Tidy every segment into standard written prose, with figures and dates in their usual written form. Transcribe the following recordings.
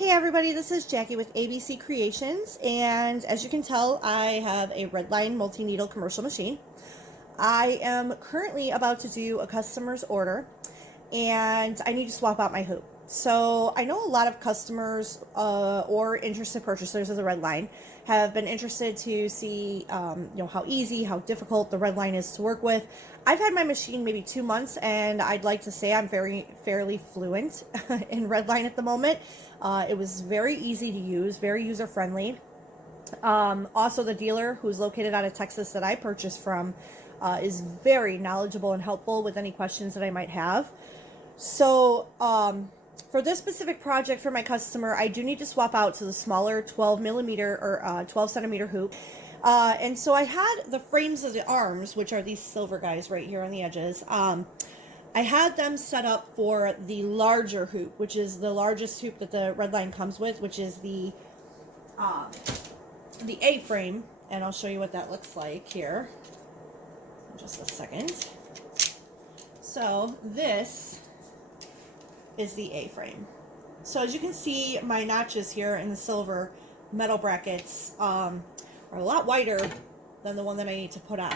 Hey everybody, this is Jackie with ABC Creations, and as you can tell, I have a Redline multi-needle commercial machine. I am currently about to do a customer's order, and I need to swap out my hoop. So I know a lot of customers or interested purchasers of the Redline have been interested to see how easy, how difficult the Redline is to work with. I've had my machine maybe 2 months, and I'd like to say I'm fairly fluent in Redline at the moment. It was very easy to use, very user-friendly. Also, the dealer, who's located out of Texas that I purchased from, is very knowledgeable and helpful with any questions that I might have. So, for this specific project for my customer, I do need to swap out to the smaller 12 millimeter or 12 centimeter hoop. And so I had the frames of the arms, which are these silver guys right here on the edges. I had them set up for the larger hoop, which is the largest hoop that the Redline comes with, which is the A-frame, and I'll show you what that looks like here in just a second. So this is the A-frame. So as you can see, my notches here in the silver metal brackets are a lot wider than the one that I need to put on.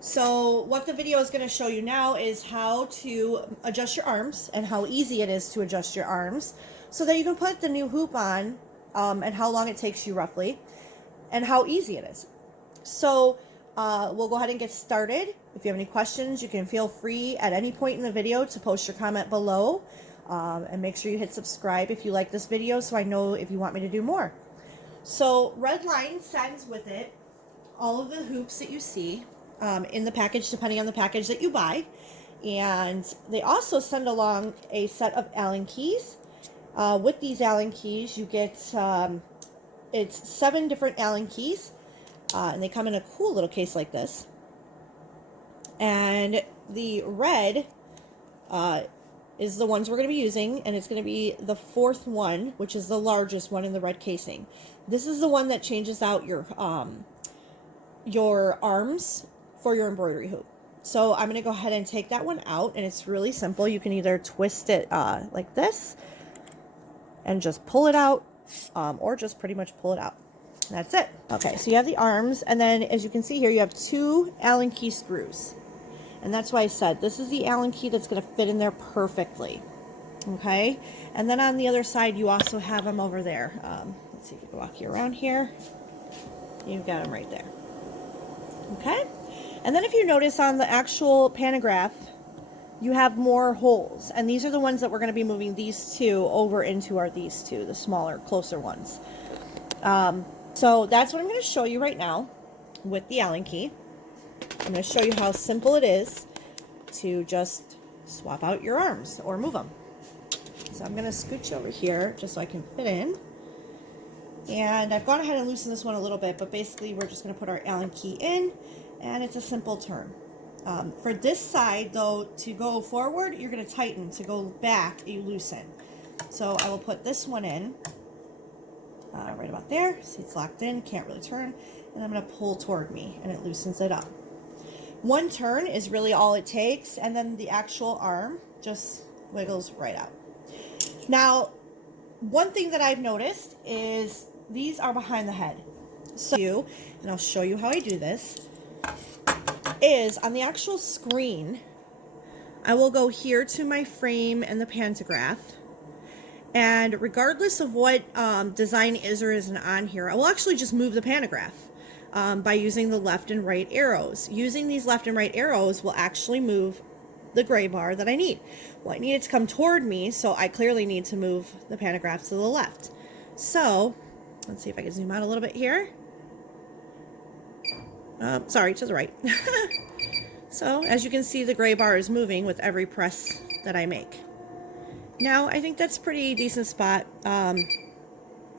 So what the video is going to show you now is how to adjust your arms and how easy it is to adjust your arms so that you can put the new hoop on, and how long it takes you roughly and how easy it is. So we'll go ahead and get started. If you have any questions, you can feel free at any point in the video to post your comment below, and make sure you hit subscribe if you like this video so I know if you want me to do more. So Redline sends with it all of the hoops that you see in the package, depending on the package that you buy. And they also send along a set of Allen keys. With these Allen keys, you get, it's 7 different Allen keys, and they come in a cool little case like this. And the red is the ones we're going to be using, and it's going to be the 4th one, which is the largest one in the red casing. This is the one that changes out your arms for your embroidery hoop. So I'm going to go ahead and take that one out, and it's really simple. You can either twist it like this and just pull it out, or just pretty much pull it out. That's it. Okay, so you have the arms, and then as you can see here, you have 2 Allen key screws. And that's why I said this is the Allen key that's going to fit in there perfectly. Okay, and then on the other side, you also have them over there. Let's see if we can walk you around here. You've got them right there. Okay, and then if you notice on the actual pantograph, you have more holes, and these are the ones that we're going to be moving these 2 over into are these 2, the smaller, closer ones. So that's what I'm going to show you right now with the Allen key. I'm going to show you how simple it is to just swap out your arms or move them. So I'm going to scooch over here just so I can fit in. And I've gone ahead and loosened this one a little bit, but basically we're just going to put our Allen key in, and it's a simple turn. For this side, though, to go forward, you're going to tighten. To go back, you loosen. So I will put this one in right about there. See, it's locked in, can't really turn. And I'm going to pull toward me, and it loosens it up. One turn is really all it takes, and then the actual arm just wiggles right out. Now, one thing that I've noticed is these are behind the head. So, and I'll show you how I do this, is on the actual screen, I will go here to my frame and the pantograph, and regardless of what design is or isn't on here, I will actually just move the pantograph by using the left and right arrows. Using these left and right arrows will actually move the gray bar that I need. Well, I need it to come toward me, so I clearly need to move the pantograph to the left. So, let's see if I can zoom out a little bit here. Sorry, to the right. So, as you can see, the gray bar is moving with every press that I make. Now, I think that's a pretty decent spot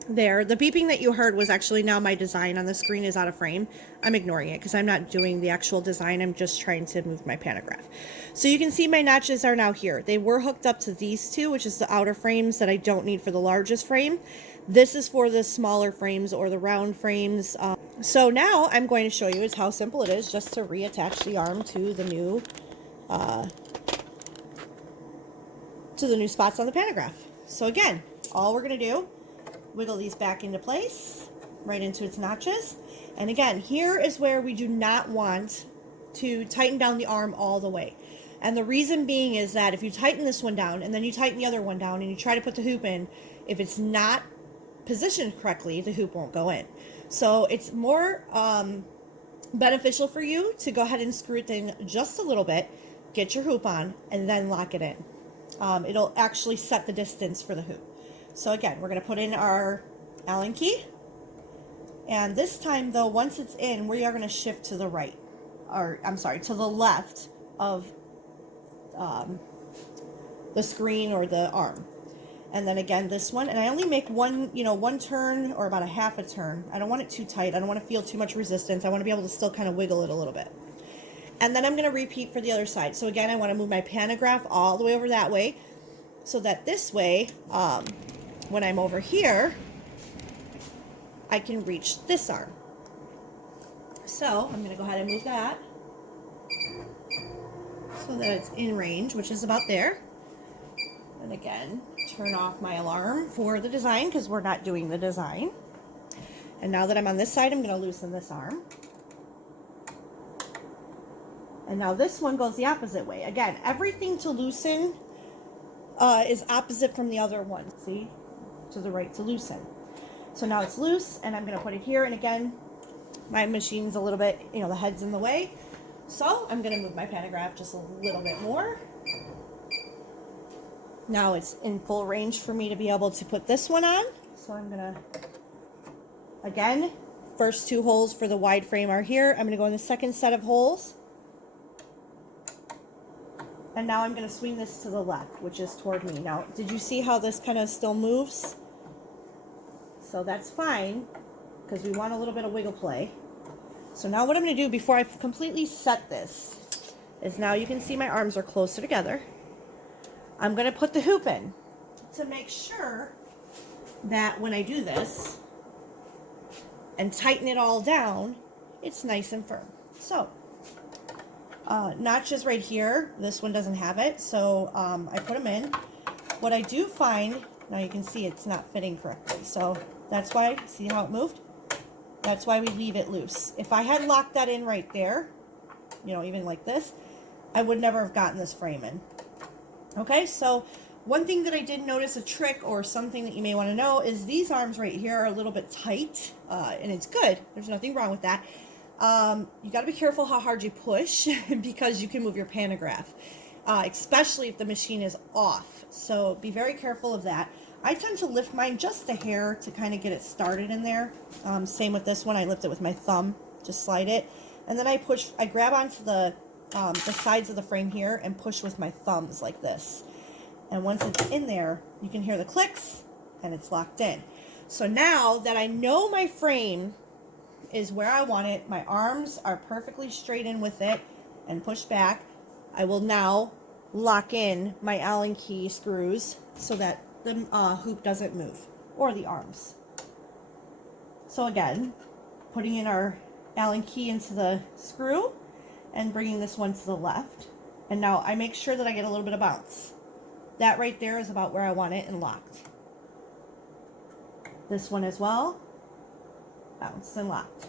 there. The beeping that you heard was actually now my design on the screen is out of frame. I'm ignoring it because I'm not doing the actual design. I'm just trying to move my pantograph. So you can see my notches are now here. They were hooked up to these 2, which is the outer frames that I don't need for the largest frame. This is for the smaller frames or the round frames. So now I'm going to show you is how simple it is just to reattach the arm to the new spots on the pantograph. So again, all we're going to do wiggle these back into place, right into its notches. And again, here is where we do not want to tighten down the arm all the way. And the reason being is that if you tighten this one down and then you tighten the other one down and you try to put the hoop in, if it's not positioned correctly, the hoop won't go in. So it's more beneficial for you to go ahead and screw it in just a little bit, get your hoop on, and then lock it in. It'll actually set the distance for the hoop. So again, we're going to put in our Allen key. And this time though, once it's in, we are going to shift to the right, or I'm sorry, to the left of the screen or the arm. And then again, this one, and I only make one, one turn or about a half a turn. I don't want it too tight. I don't want to feel too much resistance. I want to be able to still kind of wiggle it a little bit. And then I'm going to repeat for the other side. So again, I want to move my pantograph all the way over that way, so that this way, when I'm over here, I can reach this arm. So I'm going to go ahead and move that so that it's in range, which is about there. And again, turn off my alarm for the design because we're not doing the design. And now that I'm on this side, I'm going to loosen this arm. And now this one goes the opposite way. Again, everything to loosen is opposite from the other one. See? To the right to loosen. So now it's loose, and I'm going to put it here. And again, my machine's a little bit, the head's in the way. So I'm going to move my pantograph just a little bit more. Now it's in full range for me to be able to put this one on. So I'm going to, again, first two holes for the wide frame are here. I'm going to go in the second set of holes. And now I'm going to swing this to the left, which is toward me. Now, did you see how this kind of still moves? So that's fine, because we want a little bit of wiggle play. So now what I'm going to do before I completely set this is, now you can see my arms are closer together. I'm going to put the hoop in to make sure that when I do this and tighten it all down, it's nice and firm. So notches right here, this one doesn't have it, so I put them in. What I do find, now you can see it's not fitting correctly, so that's why, see how it moved? That's why we leave it loose. If I had locked that in right there, even like this, I would never have gotten this frame in. Okay, so one thing that I did notice, a trick or something that you may want to know, is these arms right here are a little bit tight, and it's good. There's nothing wrong with that. You got to be careful how hard you push because you can move your pantograph, especially if the machine is off. So be very careful of that. I tend to lift mine just a hair to kind of get it started in there. Same with this one. I lift it with my thumb, just slide it. And then I grab onto the sides of the frame here and push with my thumbs like this. And once it's in there, you can hear the clicks and it's locked in. So now that I know my frame is where I want it, my arms are perfectly straight in with it and pushed back, I will now lock in my Allen key screws so that the hoop doesn't move, or the arms. So again, putting in our Allen key into the screw and bringing this one to the left. And now I make sure that I get a little bit of bounce. That right there is about where I want it and locked. This one as well, bounced and locked.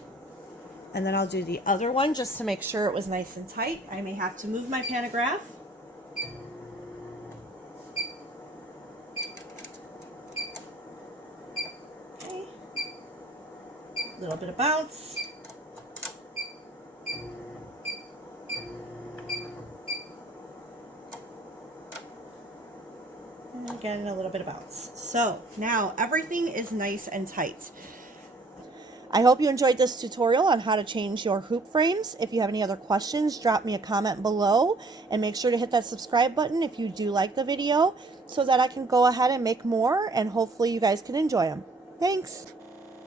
And then I'll do the other one just to make sure it was nice and tight. I may have to move my pantograph. Okay. A little bit of bounce. And again, a little bit of bounce. So now everything is nice and tight. I hope you enjoyed this tutorial on how to change your hoop frames. If you have any other questions, drop me a comment below, and make sure to hit that subscribe button if you do like the video so that I can go ahead and make more, and hopefully you guys can enjoy them. Thanks.